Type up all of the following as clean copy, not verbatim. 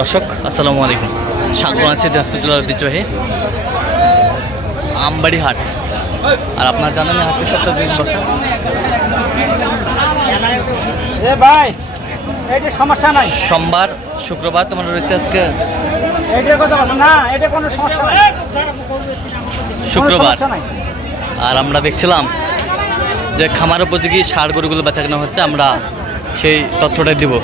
দর্শক আসসালামু আলাইকুম, স্বাগত আছে দিনাজপুর জেলার ঐতিহ্যবাহী আমবাড়ি হাট। আর আপনার জানেন হাটের সপ্তাহে দিন বসে ভাই, এটা সমস্যা নাই। সোমবার শুক্রবার তোমার রয়েছে আজকে এটার কথা বলছো না, এটা কোনো সমস্যা নাই, শুক্রবার। সমস্যা নাই। আর আমরা দেখছিলাম যে খামার উপযোগী ষাঁড় গরুগুলো বেচা কেনা হচ্ছে, আমরা সেই তথ্যটাই দিব।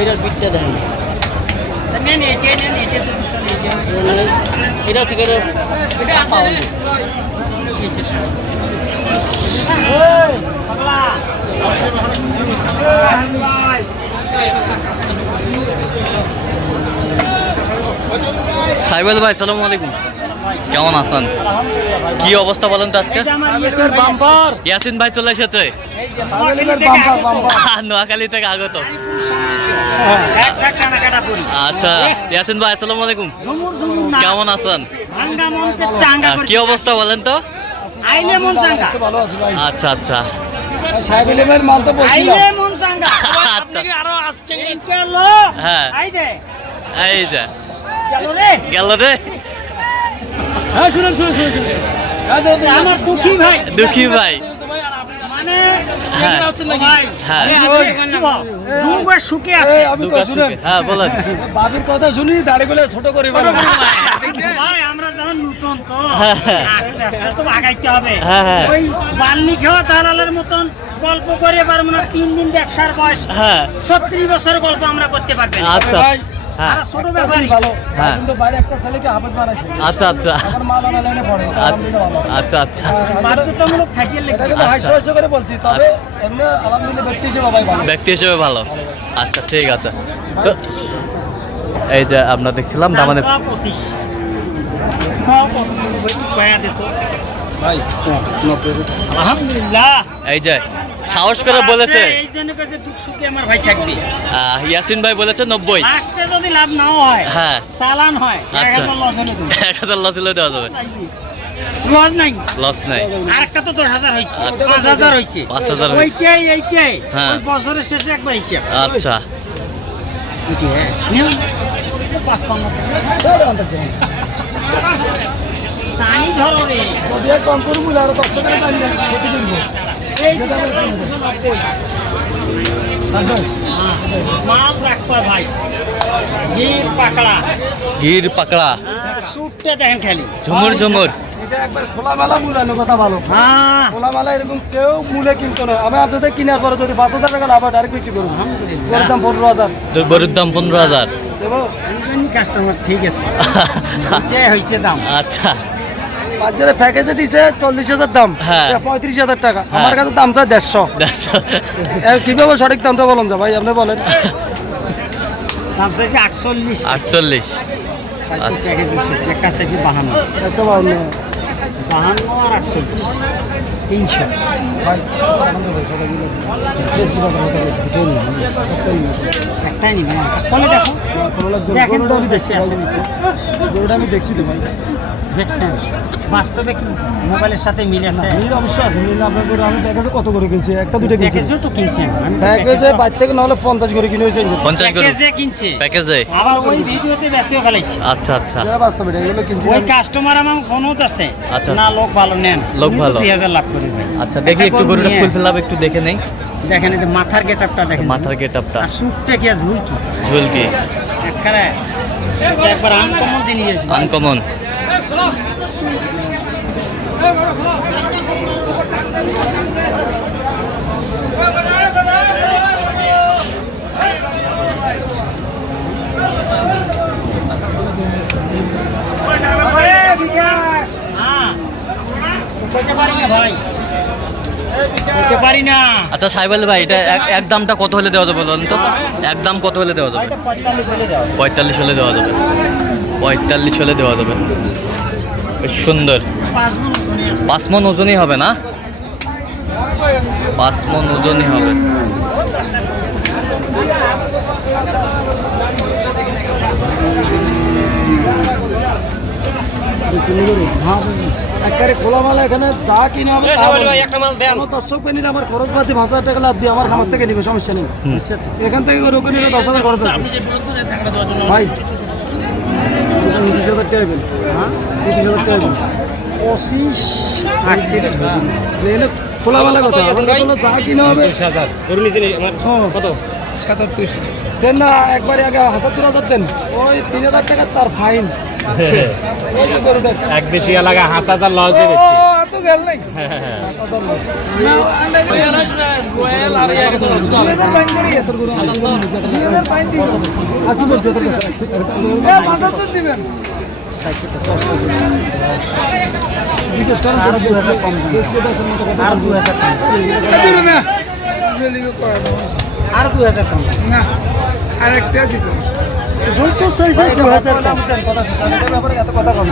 এটার বিটটা দেখেন, এটা ঠিক আছে। সাইবুল ভাই সালামু আলাইকুম, কেমন আছেন? কি অবস্থা বলেন তো আজকে? ইয়াসিন ভাই চলে এসেছে নোয়াখালী থেকে আগত। আচ্ছা ইয়াসিন ভাই আসসালামু আলাইকুম, কেমন আছেন? কি অবস্থা বলেন তো? আচ্ছা আচ্ছা হ্যাঁ, এই যে গেল রে। আমার দুঃখী ভাই, দুঃখী ভাই বাবির কথা শুনি দাঁড়িয়ে ছোট করে ভাই, আমরা যখন নতুন তো আস্তে আস্তে তো আগাইতে হবে। ওই বান্নি খাওয়া দালালের মতন গল্প করে পারবো না। 3 দিন ব্যবসার বয়স, 36 বছরের গল্প আমরা করতে পারবো। আচ্ছা ছোট ব্যাপারই কিন্তু বাইরে একটা ছেলেকে হাফেজ বানাইছে। আচ্ছা আচ্ছা এখন মালানা লাইনে পড়ে। আচ্ছা আচ্ছা বাধ্যতামূলক থাকিয়ে এটা কিন্তু হাস্য করে বলছি, তবে এমনি আলহামদুলিল্লাহ ব্যক্তি হিসেবে ভাই ভালো, ব্যক্তি হিসেবে ভালো। আচ্ছা ঠিক আছে। তো এই যে আমরা দেখছিলাম দামানে 25 ভাই। আলহামদুলিল্লাহ, এই যে সাহস করে বলেছে, এই জন্য কাছে দুঃখ সুখে আমার ভাই থাকবে। ইয়াসিন ভাই বলেছে 90। লাস্টে যদি লাভ না হয়, হ্যাঁ চালান হয়, আচ্ছা। 1000 লস হলে তুমি 1000 লস হলে দেওয়া যাবে, লস নাই। লস নাই। আরেকটা তো 10,000 হইছে, আচ্ছা। 5,000 হইছে, 5,000 হইছে। ওইটাই এইটাই হ্যাঁ। ওই বছরের শেষে একবার হিসাব। আচ্ছা ওইটাই হ্যাঁ নিয়ম 55 টানি ধরো রে। যদি এক কম করে বলে আরো 100 টাকা টানি খেতে দিব। এই মাল রাখবা ভাই, গির পাকড়া, গির পাকড়া, সুটটা দেখেন খালি ঝুমুর ঝুমুর। এটা একবার খোলামেলা মূল্যায়ন কথা ভালো। হ্যাঁ, খোলামেলা এরকম কেউ মূলে কিনতো না। আমি আপনাদের কিনার পরে যদি 5,000 টাকা লাভ হয় ডাইরেক্ট বিক্রি করবো। গরুর দাম 15,000 তোর গরুর দাম 15,000 দেবো। কাস্টমার ঠিক আছে, এটাই হইছে দাম। আচ্ছা বাজারে প্যাকেজে দিছে 40,000 দাম, হ্যাঁ। 35,000 টাকা। হ্যাঁ। আমার কাছে দাম চাই 150। কিভাবে সঠিক দামটা বলেন যা ভাই, আপনি বলেন। দাম চাইছে 48, 48। আচ্ছা। প্যাকেজ শেষ, একটা চাইছে 52, একটা ভালো 52 আর 48 300। ভাই একটাই নিবে, ফলে দেখো দেখেন তো বেশি আছে নাকি। গরুটা আমি দেখছি তো ভাই, দেখছেন বাস্তবে কি মোবাইলের সাথে মিল আছে? মিল অবশ্যই আছে। মিল আপনার গরু আমি প্যাকেজে কত করে কিনছি? একটা দুটো কিনছি। প্যাকেজও তো কিনছেন, আমি প্যাকেজে বাইর থেকে নাহলে 50 করে কিনে হয়েছে। 50 গরু প্যাকেজে কিনছে, প্যাকেজে। আবার ওই ভিডিওতে বেশিও ফেলাইছে। আচ্ছা আচ্ছা বাস্তবে এগুলো কিনছি। ওই কাস্টমার আমার ফোনত আছে, আচ্ছা। না লোক ভালো নেন, লোক ভালো। 2000 লাভ করে ভাই। আচ্ছা দেখি একটু গরুটা ফুল ফেলাম, একটু দেখে নেই। দেখেন এই যে মাথার গেটআপটা দেখেন, মাথার গেটআপটা, আর সুটটা কি আর ঝুল কি ঝুলকি একবারে একবার আনকমন জিনিস। আনকমন। পারি না। আচ্ছা সাইবাল ভাই, এটা এক দামটা কত হলে দেওয়া যাবে বলুন তো? এক দাম কত হলে দেওয়া যাবে? 45 হলে দেওয়া যাবে, 45 হলে দেওয়া যাবে। বেশ সুন্দর। 5 মণ ওজনই হবে না? 5 মণ ওজনই হবে। হ্যাঁ একবারে খোলামেলা এখানে যা কিনে হবে তা বলবো। কোনো দর্শক পেনিলে আমার খরচ বাদ দিয়ে 5,000 টাকা লাভ দিয়ে আমার খামার থেকে নিবে, সমস্যা নেই। এখান থেকে রোগে নিলে 10,000 খরচ আছে ভাই। 30,000 টাকা দেবেন, হ্যাঁ 30,000 টাকা দেবেন। 25 38 এখানে খোলামেলা কথা, আমার কথা হলো যা কিনে হবে কত 77 দেন না, একবারে আগে 75,000 দেন, ওই 3,000 টাকা তার ফাইন। এক দেশি এলাকা 5,000 লস দিয়ে দিচ্ছি। জিজ্ঞেস করেন আর 2,000 কম আর 2,000 আর 2,000 কম না, আরেকটা দিতে সত্তর চাইছে 2,000 কম কথা শুনতে ব্যাপারে এত কথা কম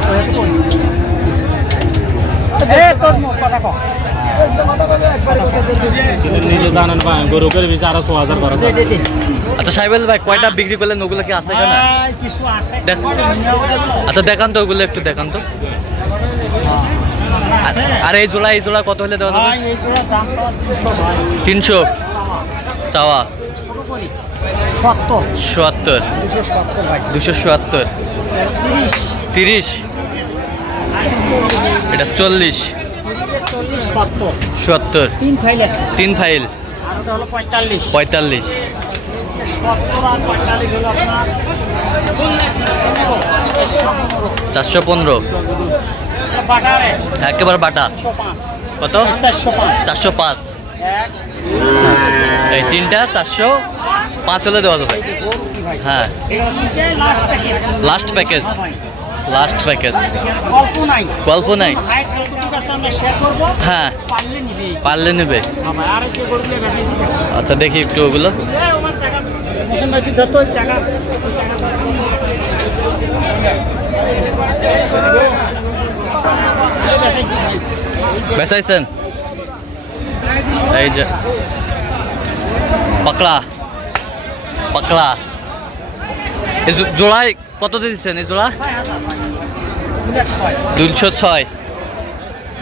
নিজে জানেন ভাই, গরু করে বেশি আরো 6,000 খরচ আছে। আচ্ছা সাইবেল ভাই কয়টা বিক্রি করলেন, ওগুলো কি আছে কেনা? কিছু আছে আচ্ছা দেখান তো, ওগুলো একটু দেখান তো। আর এই জোড়া কত হলে দেওয়া যাবে? ভাই এই জোড়ার দাম সব 300 ভাই। 300 চাওয়া, শুরু করি 70 77 270 ভাই 277 30 30 এটা 40 40 70 70 তিন ফাইল আছে 3 ফাইল আর ওটা হলো 45 45 70 আর 45 হলো আপনার 415 বাটারে একেবারে বাটা 105 কত? 405 405 এক এই তিনটা 405 হলে দেওয়া যাবে। এই যে গরু কি ভাই হ্যাঁ এটা লাস্ট প্যাকেজ লাস্ট প্যাকেজ, ভাই লাস্ট প্যাকেজ, গল্প নাই গল্প নাই। হাইট যতটুকু আছে আমরা শেয়ার করব, হ্যাঁ পারলে নিবি পারলে নেবে। হ্যাঁ ভাই আর এই যে গরুগুলো বেশি দেখো আচ্ছা দেখি একটু ওগুলো। আমার টাকা মোশন ভাই তুই ধরতো ওই টাকা বেচাইছেন এই যে পাকড়া পাকড়া, এই জোড়ায় কত দিচ্ছেন? এই জোড়া 206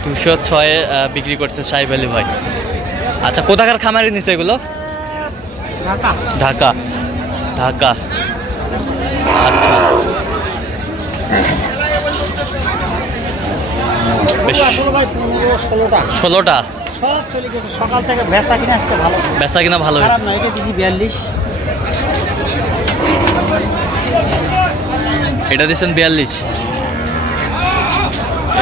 206 বিক্রি করছে সাহেব আলী ভাই। আচ্ছা কোথাকার খামারে নিছে এগুলো? ঢাকা ঢাকা ঢাকা। আচ্ছা বেশ, আসলে ভাই 15-16টা 16টা সব চলে গেছে সকাল থেকে বেচা কিনা আজকে ভালো বেচা কিনা ভালো খারাপ হয়েছে। না, এটা দিছি 42 এটা দিচ্ছেন 42,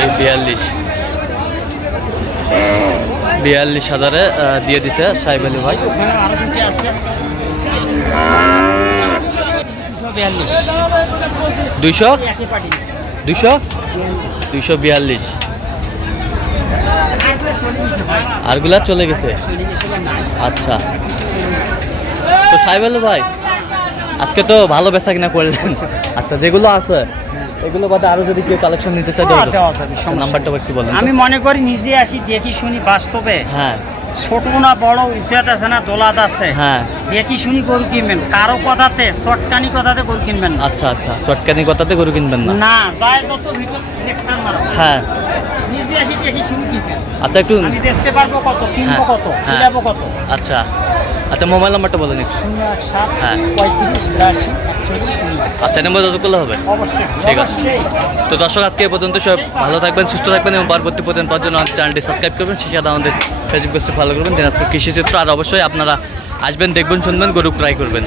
এই 42,000-এ দিয়ে দিছে সাহেব আলী ভাই। ওখানে আরো দুটো আছে 242 200 একই পার্টি দিছে 242 আরেকটা চলে গেছে ভাই আরগুলা চলে গেছে। চলে গেছে বা নাই আচ্ছা তো সাহেব আলী ভাই আজকে তো ভালো বেচা কিনা করলেন। আচ্ছা যেগুলো আছে এগুলো বাদে আরো যদি কেউ কালেকশন নিতে চায় হ্যাঁ, দেওয়া যাবে, আচ্ছা, সমস্যা নাম্বারটা একটু বলেন তো। আমি মনে করি নিজে আসি দেখি শুনি বাস্তবে হ্যাঁ ছোট না বড় উচিত আছে না দোলাদ আছে হ্যাঁ দেখি শুনি গরু কিনবেন, কারো কথাতে চটকানি কথাতে গরু কিনবেন না। আচ্ছা আচ্ছা চটকানি কথাতে গরু কিনবেন না। না যায় যত ভিতর নেক্সট মারো হ্যাঁ নিজে আসি দেখি শুনি কিনবেন, আচ্ছা একটু আমি বেচতে পারবো কত কিনবো হ্যাঁ, কত হ্যাঁ। কিনাবো কত। আচ্ছা আচ্ছা মোবাইল নাম্বারটা বলেন একটু। 017 হ্যাঁ। 35 82 48 আচ্ছা নম্বর যত করলে হবে। অবশ্যই ঠিক আছে। অবশ্যই। তো দর্শক আজকে এই পর্যন্ত সব ভালো থাকবেন, সুস্থ থাকবেন এবং পরবর্তী পর্যন্ত পাওয়ার জন্য আমাদের চ্যানেলটি সাবস্ক্রাইব করবেন, সেই সাথে আমাদের ফেসবুক পেজটি ফলো করবেন, দিনাজপুর কৃষি চিত্র। আর অবশ্যই আপনারা আসবেন, দেখবেন, শুনবেন, গরু ক্রয় করবেন।